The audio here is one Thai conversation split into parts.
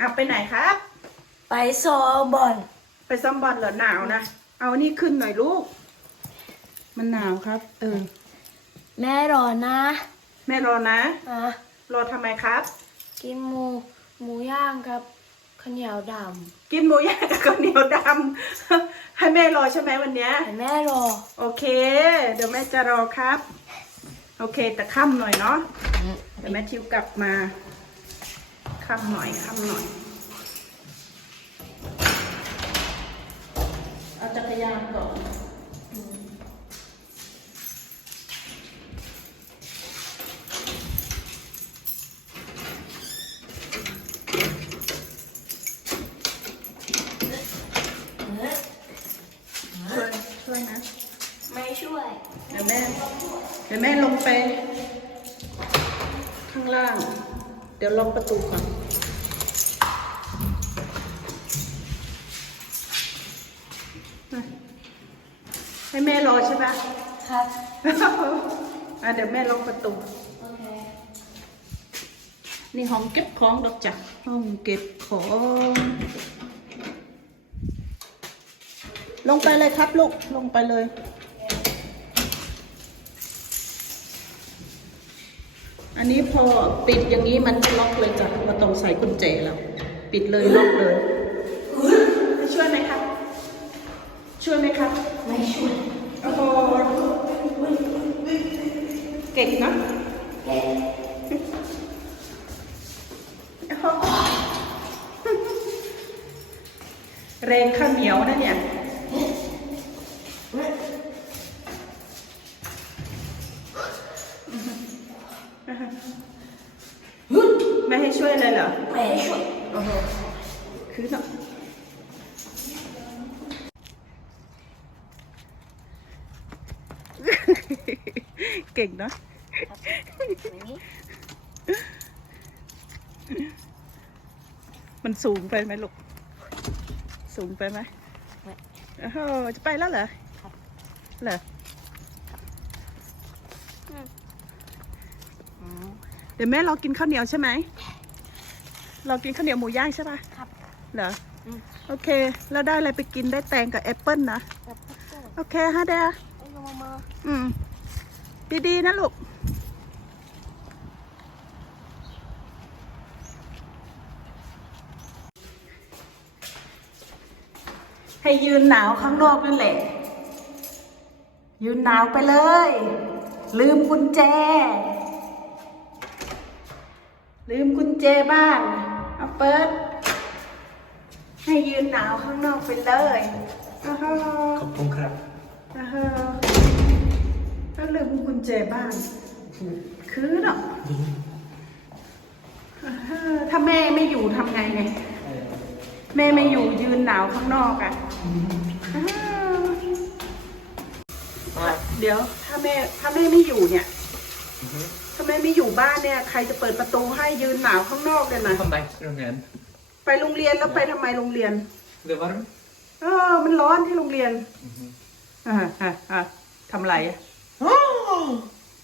อะไปไหนครับ ไปซอบอลไปซ้อมบอลเหรอหนาวนะ เอานี่ขึ้นหน่อยลูก มันหนาวครับ เออ แม่รอนะแม่รอนะ อะรอทำไมครับ กินหมูหมูย่างกับข้าวเหนียวดกินหมูย่างกับข้าวเหนียวดำ ให้แม่รอใช่ไหมวันเนี้ยำแต่แม่รอ โอเค เดี๋ยวแม่จะรอครับ โอเคแต่ค่ำหน่อยเนาะ เดี๋ยวแม่ทิวกลับมา ค่ำหน่อยค่ำหน่อย เอาจักรยานก่อนช่วยช่วยนะ ไม่ช่วย เดี๋ยวแม่ เดี๋ยวแม่ลงไป ข้างล่างเดี๋ยวล็อกประตูก่อนให้แม่รอใช่ปะครับ อะเดี๋ยวแม่ล็อกประตู โอเค นี่ห้องเก็บของดอกจักห้องเก็บของ ลงไปเลยครับลูก ลงไปเลย อันนี้พอปิดอย่างนี้มันล็อกเลยจ้ะเราต้องใส่กุญแจแล้ว ปิดเลยล็อกเลยให้ช่วยไหมครับ ช่วยไหมครับ ไม่ช่วยโอ้โหเก่งนะแกแรงข้าวเหนียวนะเนี่ย ไม่ให้ช่วยเลยเหรอ ไม่ช่วยโอ้โหคือเนาะเก่งเนาะนี่มันสูงไปไหมลูก สูงไปไหมโอ้โหจะไปแล้วเหรอ เหรออ๋อ เดี๋ยวแม่รอกินข้าวเหนียวใช่ไหมรอกินข้าวเหนียวหมูย่างใช่ปะครับ เหรออืมโอเค แล้วได้อะไรไปกินได้แตงกับแอปเปิ้ลนะกับพัตเตอร์โอเคฮะเดียไอ้มามาอืมดีๆนะลูก ให้ยืนหนาวข้างนอกนั่นแหละ ยืนหนาวไปเลย ลืมกุญแจ ลืมกุญแจบ้านเอาเปิด ให้ยืนหนาวข้างนอกไปเลยอ้าวขอบคุณครับอ้าวแล้วลืมกุญแจบ้าน คือเนาะอ้าวถ้าแม่ไม่อยู่ทำไงไงแม่ไม่อยู่ยืนหนาวข้างนอกอะ่ะอ้าวเดี๋ยวถ้าแม่ถ้าแม่ไม่อยู่เนี่ยถ้าแม่ไม่อยู่บ้านเนี่ย ใครจะเปิดประตูให้ยืนหนาวข้างนอกเลยนะทำไมโรงเรียนไปโรงเรียนแล้วไปทำไมโรงเรียนเรือว่าเออ มันร้อนที่โรงเรียนอ่าอ่าอ่าทำไรอะ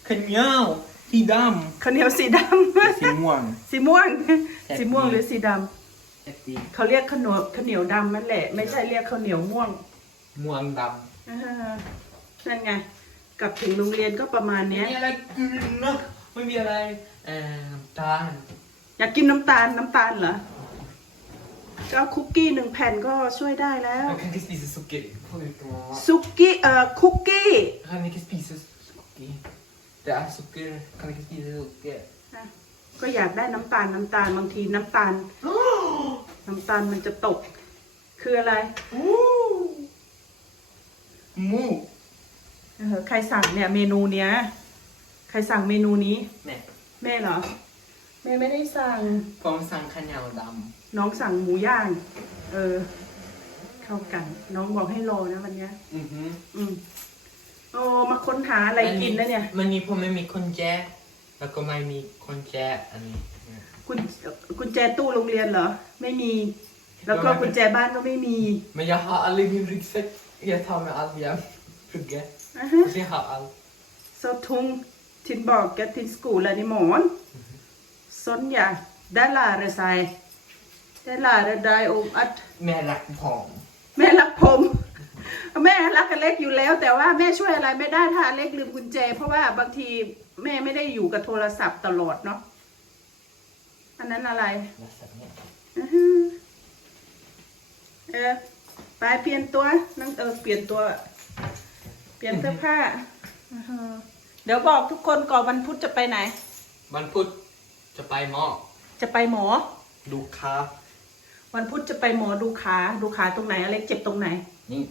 ขันยาวสีดข้าวเหนียวสีดำสีม่วงำสีม่วงแซ่บสีม่วงหรือสีดแท็กซี่ำเขาเรียกข้าวเหนียวข้าวเหนียวดำนั่นแหละ ไม่ใช่เรียกข้าวเหนียวม่วง ม่วงดอ่านั่นไง กลับถึงโรงเรียนก็ประมาณำเนี้ยมีอะไรกินเนาะ ไม่มีอะไรเอ่อน้ำตาลอยากกินน้ำตาลน้ำตาลเหรอก็เอาคุกกี้หนึ่งแผ่นก็ช่วยได้แล้ว Jag kan inte spisa socker. Kan ซุกี้เอ่อคุกกี้ inte spisa socker. Det är socker. Kan inte spisa socker. อะก็อยากได้น้ำตาลน้ำตาลบางทีน้ำตาล น้ำตาลมันจะตก คืออะไร Mo. เออใครสั่งเนี่ยเมนูเนี้ย ใครสั่งเมนูนี้ Nej. แม่เหรอ แม่ไม่ได้สั่ง Kom sen kan jag dam. น้องสั่งหมูย่าง เออ เข้ากัน น้องบอกให้รอนะวันเนี้ย Mhm. อืมโอ้มาค้นหาอะไรกินนะเนี่ย Men ni på med min konjä. Jag kommer med min konjä. กุญกุญแจตู้โรงเรียนเหรอ ไม่มี แล้วก็กุญแจบ้านก็ไม่มี Men jag har aldrig min ryggsäck. Jag tar med allt hem. Plugga. อะฮะ Så jag har allt. Så tung tillbaka till skolan imorgon. Sonja, där lär sig. ได้หลายได้อมอัดแม่รักผอม แม่รักผม แม่รักอเล็กอยู่แล้ว แต่ว่าแม่ช่วยอะไรไม่ได้ถ้าอเล็กลืมกุญแจ เพราะว่าบางทีแม่ไม่ได้อยู่กับโทรศัพท์ตลอดเนาะอันนั้นอะไร รักสัตว์เนี่ยอื้อหือเออไปเปลี่ยนตัวนั่งเออเปลี่ยนตัว เปลี่ยนเสื้อผ้าอื้อหือ เดี๋ยวบอกทุกคนก่อนวันพุธจะไปไหน วันพุธจะไปหมอ จะไปหมอ ดูคาวันพุธจะไปหมอดูขาดูขาตรงไหนอเล็กเจ็บตรงไหน นี่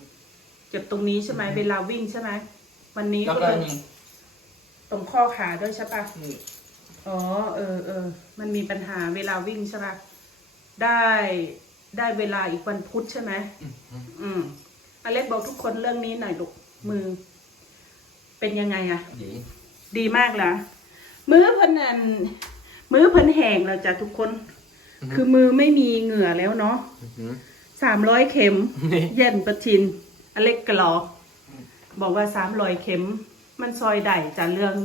เจ็บตรงนี้ใช่ไหมเวลาวิ่งใช่ไหมวันนี้แล้วก็ก็เลยนี่ตรงข้อขาด้วยใช่ปะ นี่อ๋อเออเออ มันมีปัญหาเวลาวิ่งใช่ปะได้ได้เวลาอีกวันพุธใช่ไหมอืมอืมอืมอเล็กบอกทุกคนเรื่องนี้หน่อยลูกมือ เป็นยังไงอะดีดีมากละมือเพิ่นนั่นมือเพิ่นแห้งแล้วจ้ะทุกคน คือมือไม่มีเหงื่อแล้วเนาะอืมสามร้อยเข็มนี่เย็นประทิน อเล็กกรอบอกว่าสามร้อยเข็ม มันซอยได้จะเรื่อง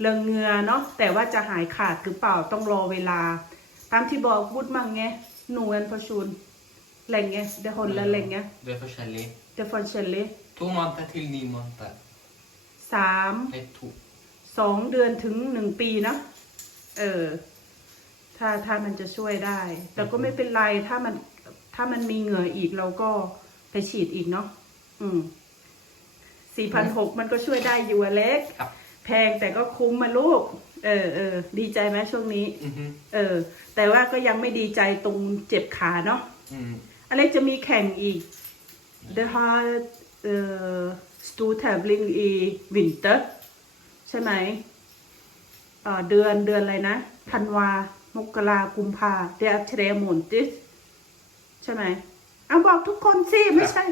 เรื่องเหงือเนาะแต่ว่าจะหายขาดหรือเปล่าต้องรอเวลา ตามที่บอกพูดมั่งไงหนูเอนพอชูนแหล่งไงเดฮอนและแหล่งไง Det är för kärlek. เดฟอนเชลเล Två månader till nio månader. สาม Nej, två. สองเดือนถึงหนึ่งปีเนาะเออ ถ้าถ้ามันจะช่วยได้ แต่ก็ไม่เป็นไรถ้ามันถ้ามันมีเหงื่ออีกเราก็ไปฉีดอีกเนาะอืมสี่พันหกมันก็ช่วยได้อยู่อะเล็กครับแพงแต่ก็คุ้มมาลูก เออเออดีใจไหมช่วงนี้ Mhm. เออ แต่ว่าก็ยังไม่ดีใจตรงเจ็บขาเนาะ Mm. อเล็กจะมีแข่งอีก The Hard เอ่อ Stu Traveling i Winter ใช่ไหมเอ่อเดือนเดือนอะไรนะธันวามกรากุมภาเดอเทรมุนติสใช่ไหมเอาบอกทุกคนสิ ไม่ใช่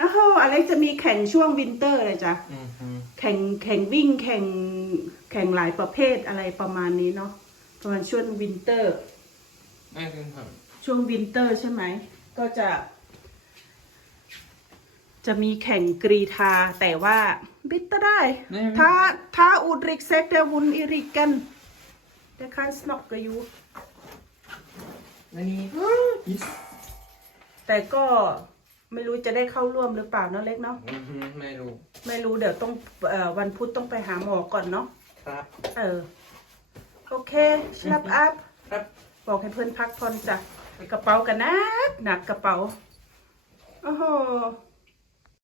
อ้าวอเล็กจะมีแข่งช่วงวินเตอร์เลยจ้ะ Mhm. แข่งแข่งวิ่งแข่งแข่งหลายประเภทอะไรประมาณนี้เนาะประมาณช่วงวินเตอร์ Nej, den här. ช่วงวินเตอร์ใช่ไหม ก็จะ จะมีแข่งกรีธาแต่ว่าบิตได้ Nej, jag vet ถ้าถ้าอุดริกเซกเดวุนอิริกันเดคันสนอกก็อยู่ Men ni... Yes. แต่ก็ไม่รู้จะได้เข้าร่วมหรือเปล่าเนาะเล็กเนาะ Mhm, ไม่รู้ ไม่รู้เดี๋ยวต้องเอ่อวันพุธต้องไปหาหมอก่อนเนาะครับ เออ โอเคชลับอัพครับ บอกให้เพื่อนพักผ่อนจ้ะกระเป๋ากันนักหนักกระเป๋าโอ้โห